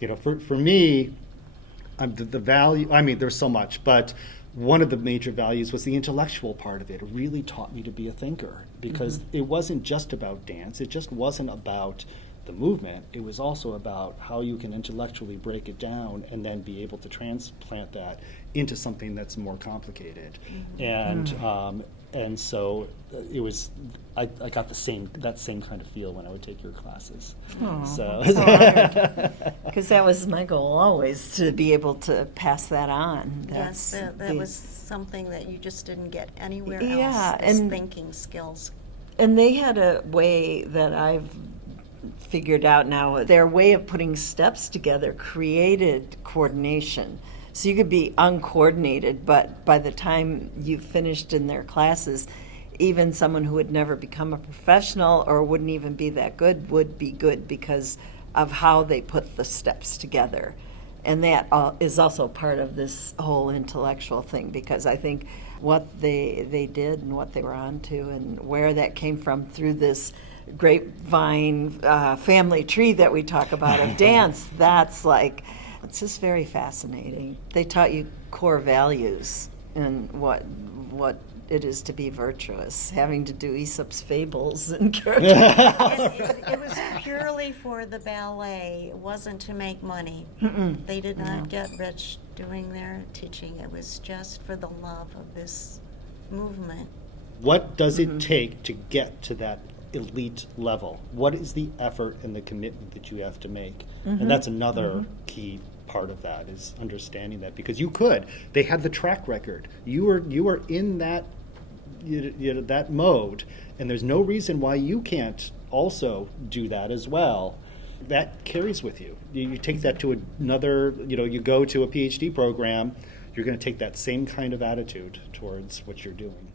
For me, the value, there's so much, but one of the major values was the intellectual part of it. It really taught me to be a thinker, because it wasn't just about dance. It just wasn't about the movement. It was also about how you can intellectually break it down and then be able to transplant that into something that's more complicated. And so it was, I got that same kind of feel when I would take your classes. Because that was my goal always, to be able to pass that on. Yes, that was something that you just didn't get anywhere Yeah, else, and thinking skills. And they had a way that I've figured out now. Their way of putting steps together created coordination. So you could be uncoordinated, but by the time you finished in their classes, even someone who would never become a professional or wouldn't even be that good would be good because of how they put the steps together. And that is also part of this whole intellectual thing, because I think what they did and what they were onto and where that came from through this grapevine family tree that we talk about of dance, it's just very fascinating. They taught you core values and what it is to be virtuous, having to do Aesop's fables and It was purely for the ballet. It wasn't to make money. They did not get rich doing their teaching. It was just for the love of this movement. What does it take to get to that elite level? What is the effort and the commitment that you have to make? And that's another key part of that, is understanding that, because they had the track record. You were in that that mode, and there's no reason why you can't also do that as well. That carries with you. You take that to another, you go to a PhD program, you're going to take that same kind of attitude towards what you're doing.